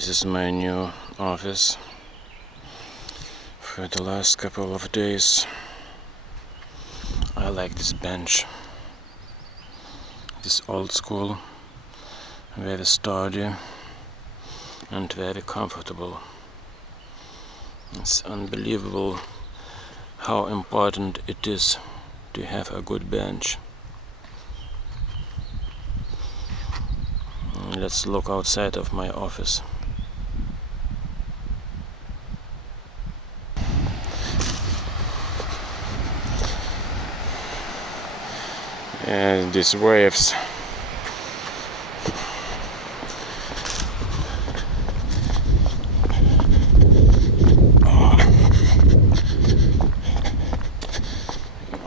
This is my new office for the last couple of days. I like this bench. This old school, very sturdy and very comfortable. It's unbelievable how important it is to have a good bench. Let's look outside of my office. And these waves.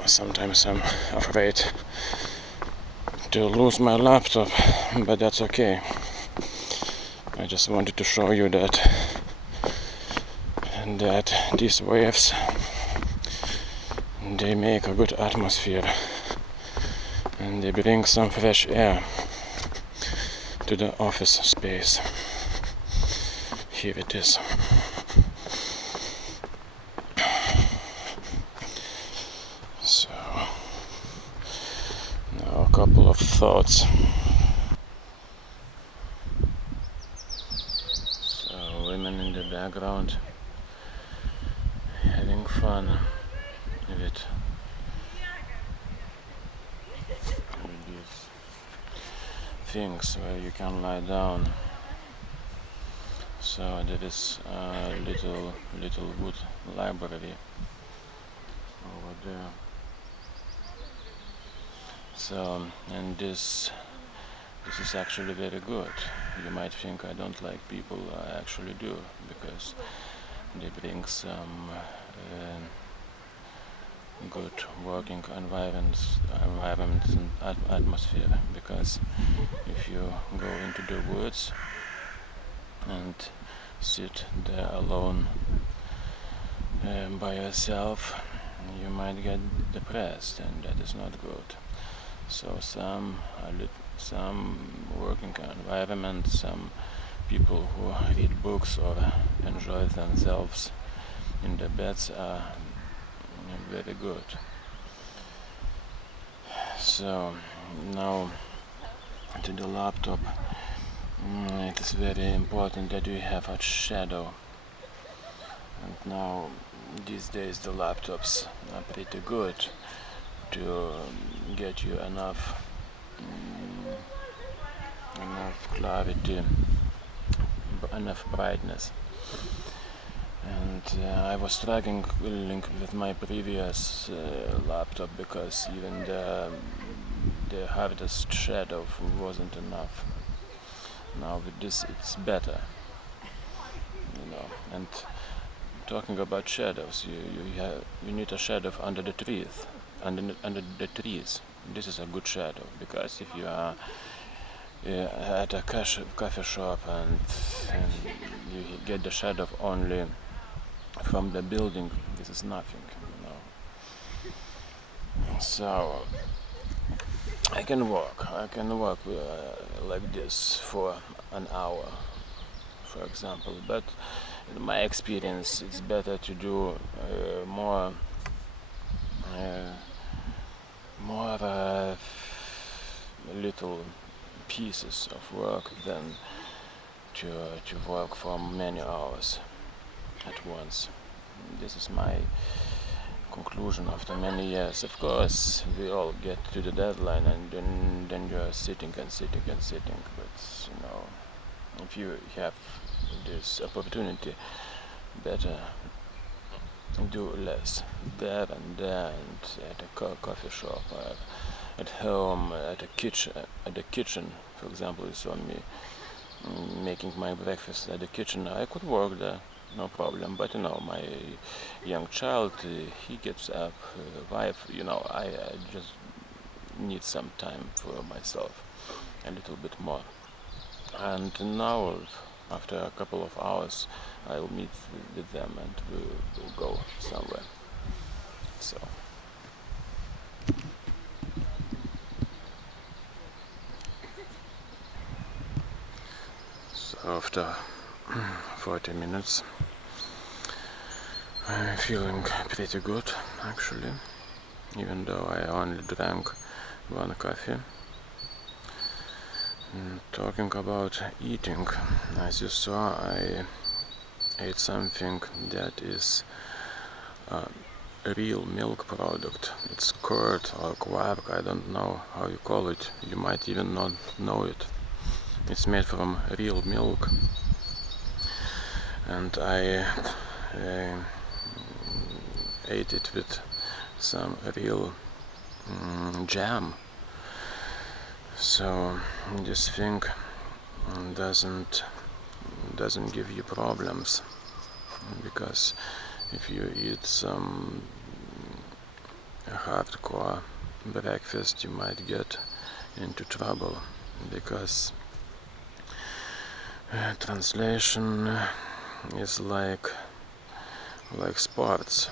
Sometimes I'm afraid to lose my laptop, but that's okay. I just wanted to show you that these waves, they make a good atmosphere and they bring some fresh air to the office space. Here it is. So now a couple of thoughts. So women in the background having fun with these things where you can lie down. So there is a little wood library over there. So, and this is actually very good. You might think I don't like people. I actually do, because they bring some good working environment and atmosphere. Because if you go into the woods and sit there alone by yourself, you might get depressed, and that is not good. So some working environment, some people who read books or enjoy themselves in their beds are very good. So now to the laptop. It is very important that you have a shadow. And now these days the laptops are pretty good to get you enough clarity, enough brightness. And I was struggling with my previous laptop because even the hardest shadow wasn't enough. Now with this it's better, And talking about shadows, you need a shadow under the trees. This is a good shadow, because if you are at a coffee shop and you get the shadow only from the building, this is nothing, So I can walk like this for an hour, for example, but in my experience it's better to do more little pieces of work than to work for many hours at once. This is my conclusion after many years. Of course, we all get to the deadline, and then you are sitting and sitting and sitting. But if you have this opportunity, better do less there and at a coffee shop, at home, at the kitchen. For example, you saw me making my breakfast at the kitchen. I could work there, no problem. But my young child, he gets up, wife. I just need some time for myself, a little bit more. And now, after a couple of hours, I'll meet with them and we'll go somewhere. So after 40 minutes. I'm feeling pretty good, actually, even though I only drank one coffee. Talking about eating, as you saw, I ate something that is a real milk product. It's curd or quark, I don't know how you call it. You might even not know it. It's made from real milk, and I ate it with some real jam. So this thing doesn't give you problems, because if you eat some hardcore breakfast, you might get into trouble, because translation is like sports.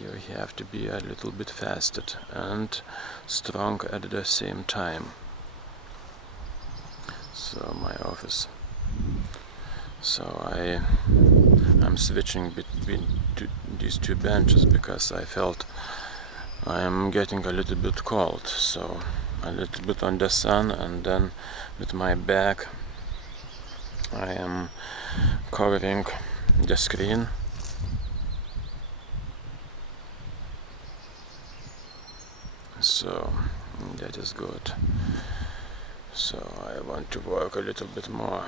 You have to be a little bit fasted and strong at the same time. So my office. So I'm switching between these two benches because I felt I am getting a little bit cold. So a little bit on the sun, and then with my back I am covering the screen. So that is good. So I want to work a little bit more.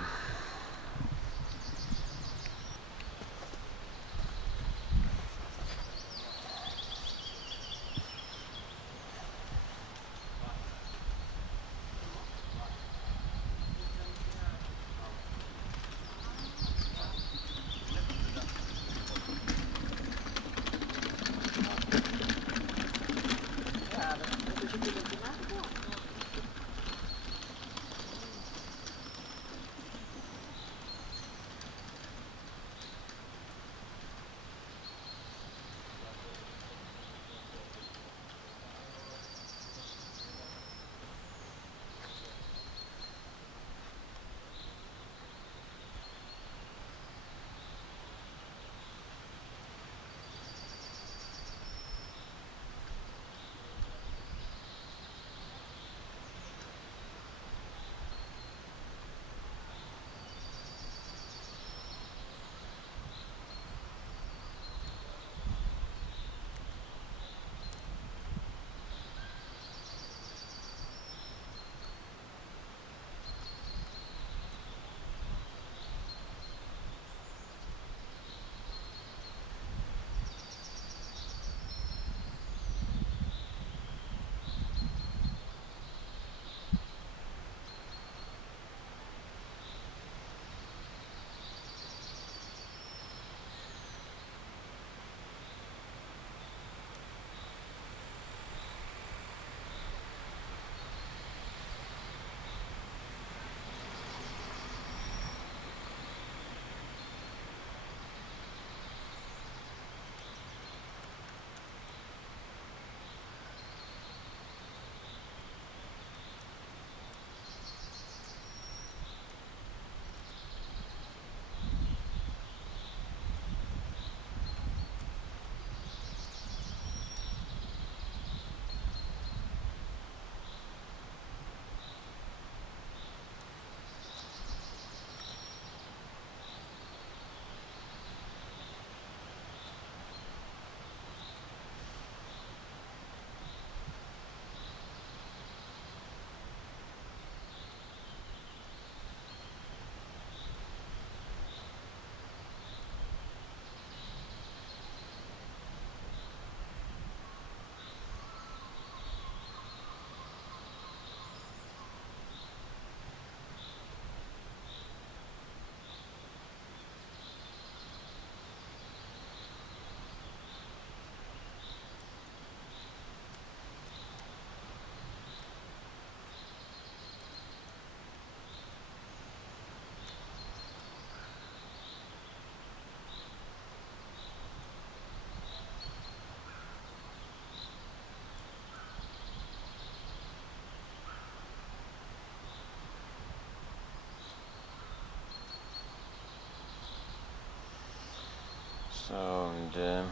the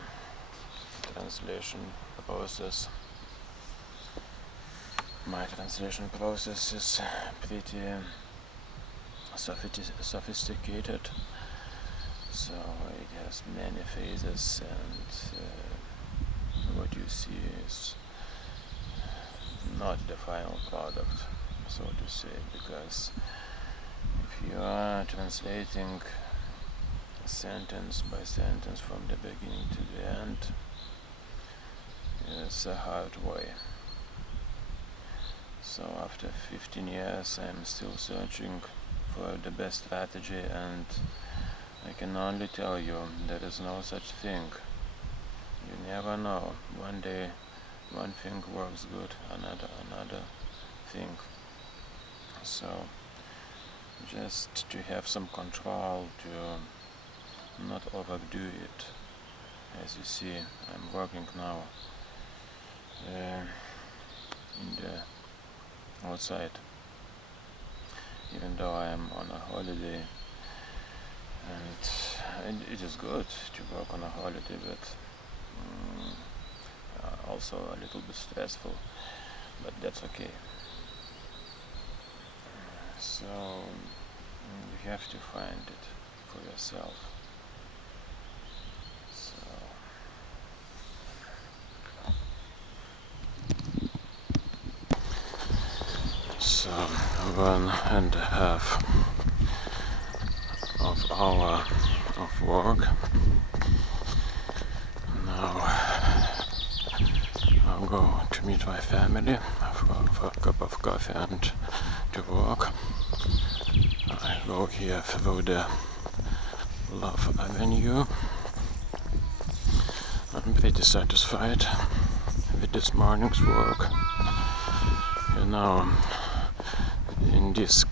translation process. My translation process is pretty sophisticated, so it has many phases, and what you see is not the final product, so to say, because if you are translating sentence by sentence from the beginning to the end, it's a hard way. So after 15 years I'm still searching for the best strategy, and I can only tell you there is no such thing. You never know. One day one thing works good, another thing. So just to have some control, to not overdo it. As you see, I'm working now in the outside, even though I am on a holiday, and it is good to work on a holiday, but also a little bit stressful, but that's okay. So you have to find it for yourself. So 1.5 hours of work. Now I'll go to meet my family for a cup of coffee and to work. I go here through the Love Avenue. I'm pretty satisfied with this morning's work. You know, in these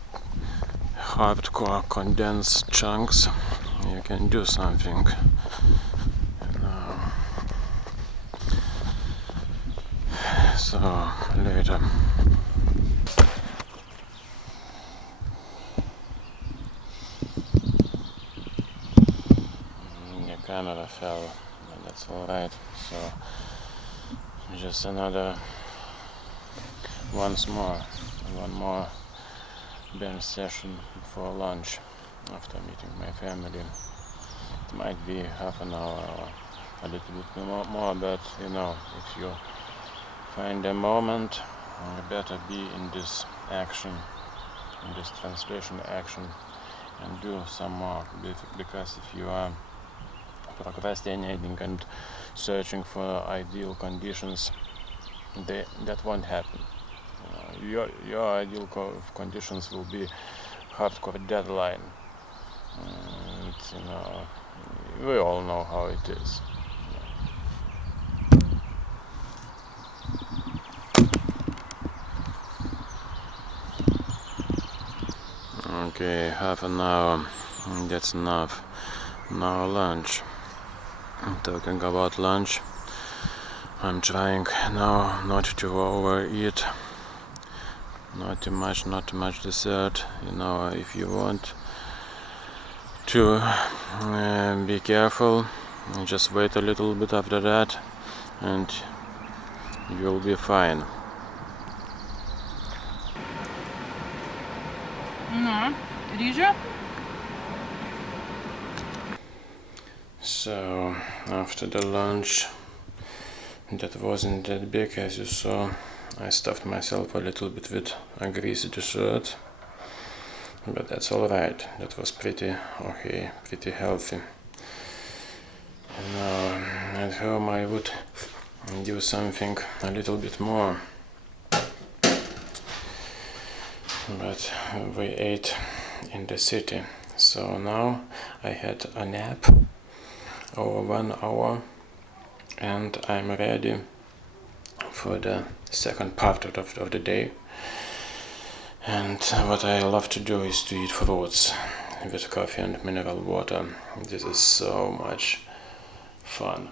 hardcore condensed chunks you can do something, you know. So later. The camera fell, but that's alright. So just one more bench session before lunch after meeting my family. It might be half an hour or a little bit more, but you know, if you find a moment, you better be in this action, in this translation action, and do some more, because if you are procrastinating and searching for ideal conditions, that won't happen. Your ideal conditions will be hardcore deadline, and you know, we all know how it is. Okay, half an hour, that's enough. Now lunch. Talking about lunch, I'm trying now not to overeat, not too much dessert. You know, if you want to be careful, just wait a little bit after that and you'll be fine. So after the lunch, that wasn't that big, as you saw, I stuffed myself a little bit with a greasy dessert, but that's alright. That was pretty okay, pretty healthy. Now at home I would do something a little bit more, but we ate in the city. So now I had a nap over 1 hour, and I'm ready for the second part of the day. And what I love to do is to eat fruits with coffee and mineral water. This is so much fun.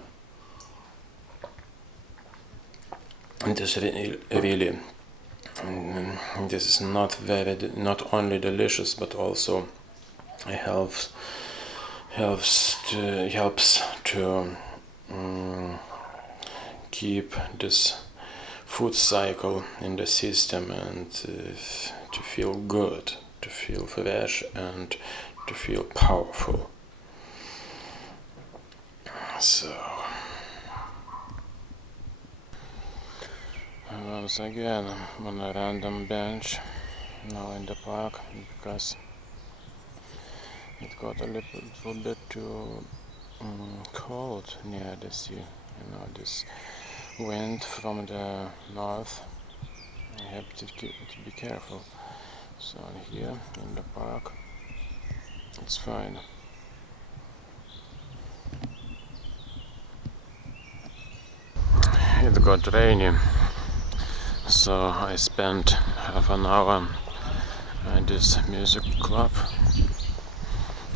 And this really, this is not only delicious, but also helps to keep this food cycle in the system and to feel good, to feel fresh and to feel powerful. So once again I'm on a random bench now in the park because it got a little bit too cold near the sea. You know, this wind from the north. I have to be careful. So here in the park, it's fine. It got rainy, so I spent half an hour at this music club.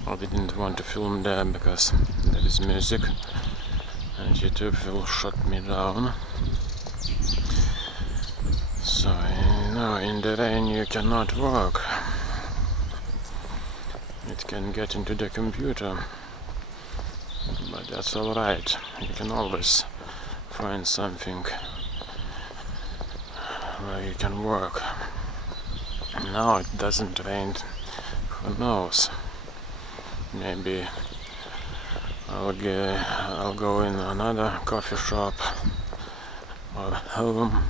I didn't want to film there because there is music and YouTube will shut me down. So you know, in the rain you cannot work. It can get into the computer, but that's alright. You can always find something where you can work. Now it doesn't rain, who knows? Maybe I'll go in another coffee shop or home,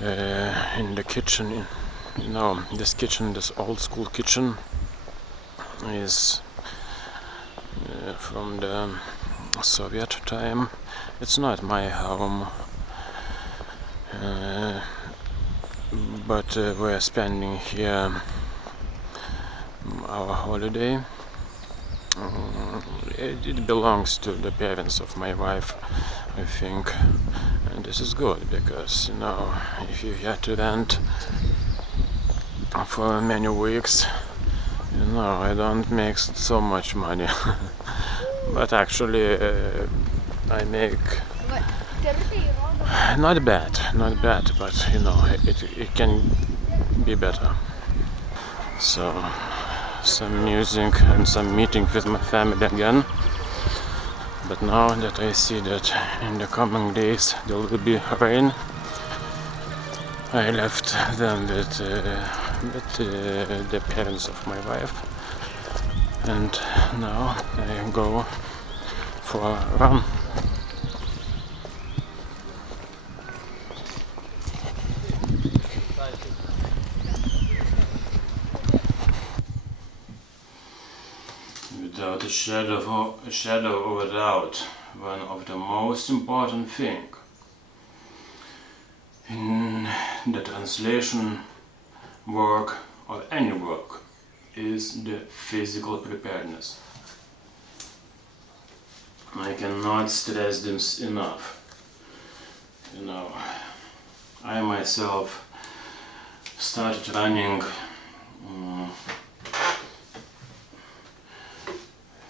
in the kitchen. You know, this kitchen, this old school kitchen is from the Soviet time. It's not my home, but we're spending here our holiday. It belongs to the parents of my wife, I think, and this is good because, you know, if you had to rent for many weeks, you know, I don't make so much money. But actually I make not bad, but you know, it can be better. So some music and some meeting with my family again. But now that I see that in the coming days there will be rain, I left them with the parents of my wife, and now I go for a run. Without a shadow of a doubt, one of the most important things in the translation work or any work is the physical preparedness. I cannot stress this enough. You know, I myself started running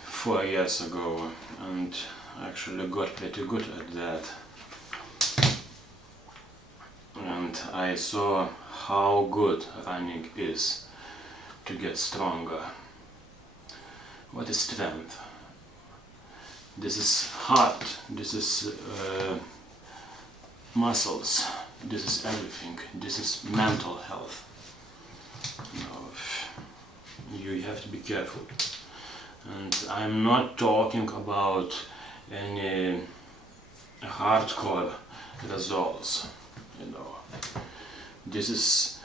4 years ago and actually got pretty good at that. And I saw how good running is to get stronger. What is strength? This is heart, this is muscles, this is everything, this is mental health. You know, you have to be careful. And I'm not talking about any hardcore results, you know. This is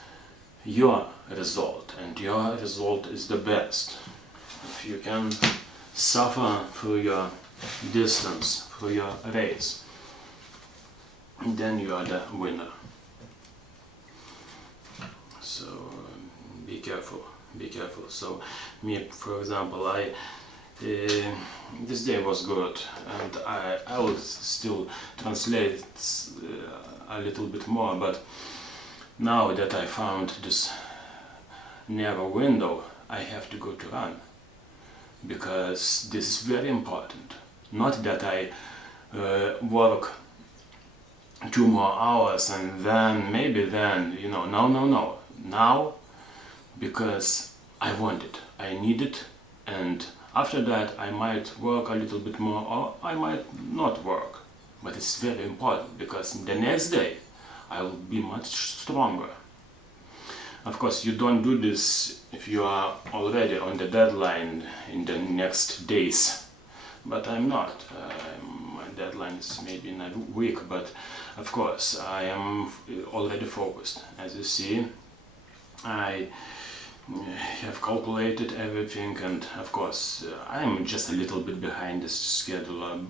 your result, and your result is the best. If you can suffer through your distance, through your race, then you are the winner. So be careful, be careful. So me, for example, this day was good, and I will still translate a little bit more, but now that I found this narrow window, I have to go to run, because this is very important. Not that I work 2 more hours and then, maybe then, you know, no. Now, because I want it, I need it, and After that I might work a little bit more, or I might not work. But it's very important, because the next day I will be much stronger. Of course, you don't do this if you are already on the deadline in the next days. But I'm not. My deadline is maybe in a week, but of course I am already focused. As you see, I have calculated everything, and of course I'm just a little bit behind the schedule,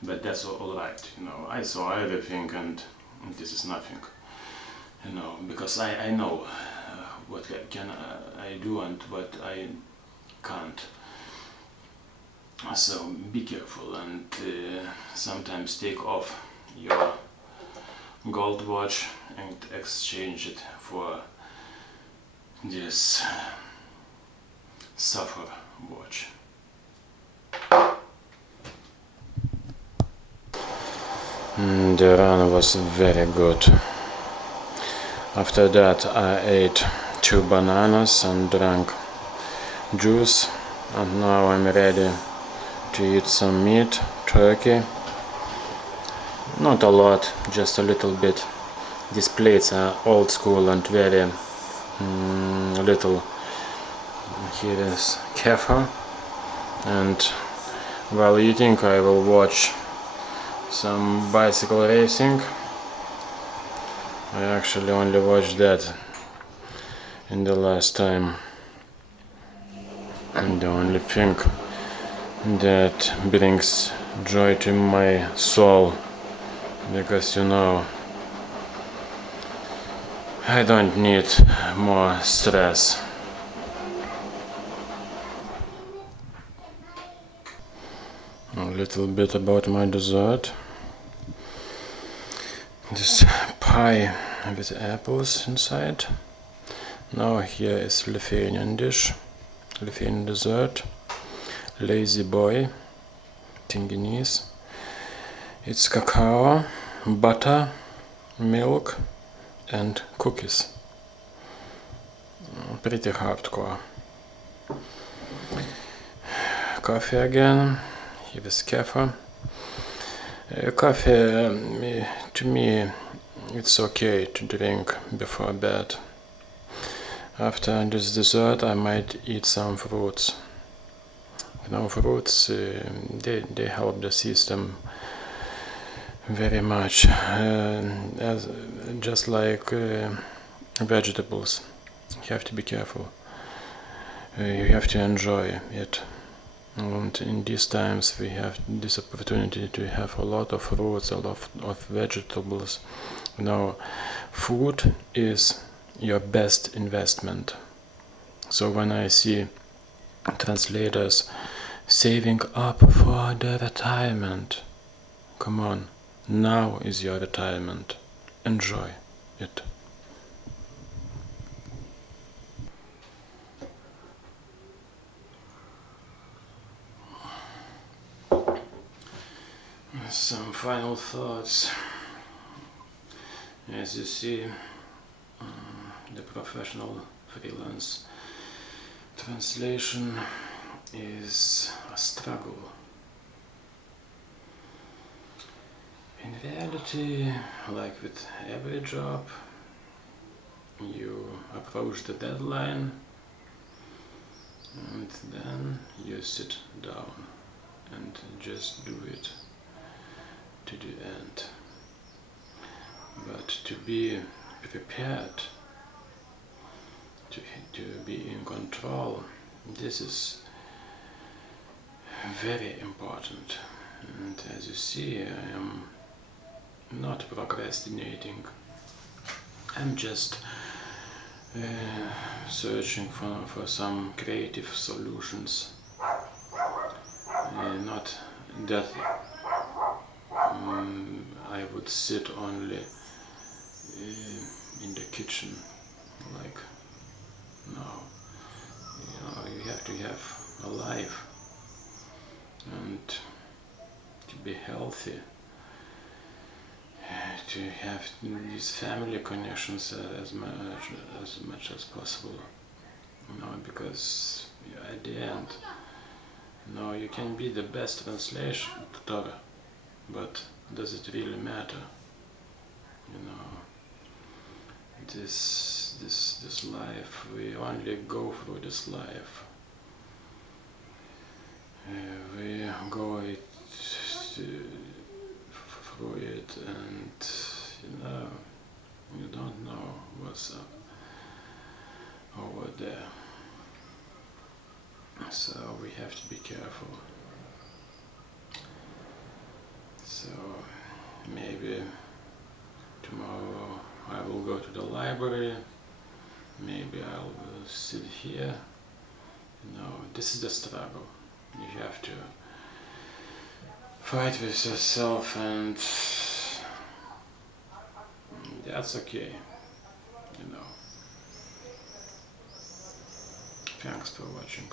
but that's all right. You know, I saw everything, and this is nothing. You know, because I know what can I do and what I can't. So be careful, and sometimes take off your gold watch and exchange it for this silver watch. The run was very good. After that I ate 2 bananas and drank juice, and now I'm ready to eat some meat, turkey. Not a lot, just a little bit. These plates are old school and very little. Here is kefir, and while eating I will watch some bicycle racing. I actually only watched that in the last time, and the only thing that brings joy to my soul, because you know, I don't need more stress. A little bit about my dessert. This pie with apples inside. Now here is Lithuanian dish, Lithuanian dessert, lazy boy, tinginys. It's cacao, butter, milk and cookies. Pretty hardcore. Coffee again, here is kefir. Coffee, to me, it's okay to drink before bed. After this dessert I might eat some fruits. You know, fruits, they help the system very much, just like vegetables. You have to be careful. You have to enjoy it. And in these times we have this opportunity to have a lot of fruits, a lot of vegetables. You know, food is your best investment. So when I see translators saving up for their retirement, come on, now is your retirement. Enjoy it. Some final thoughts. As you see, the professional freelance translation is a struggle. In reality, like with every job, you approach the deadline and then you sit down and just do it to the end. But to be prepared, to be in control, this is very important. And as you see, I am not procrastinating. I'm just searching for some creative solutions. Not that I would sit only in the kitchen like now. You know, you have to have a life and to be healthy, to have these family connections as much as possible. You know, because at the end No, you can be the best translator, but does it really matter? You know, this life, we only go through this life. We go through it, and you don't know what's up over there. So we have to be careful. So maybe tomorrow I will go to the library, maybe I'll sit here. This is the struggle. You have to fight with yourself, and that's okay. Thanks for watching.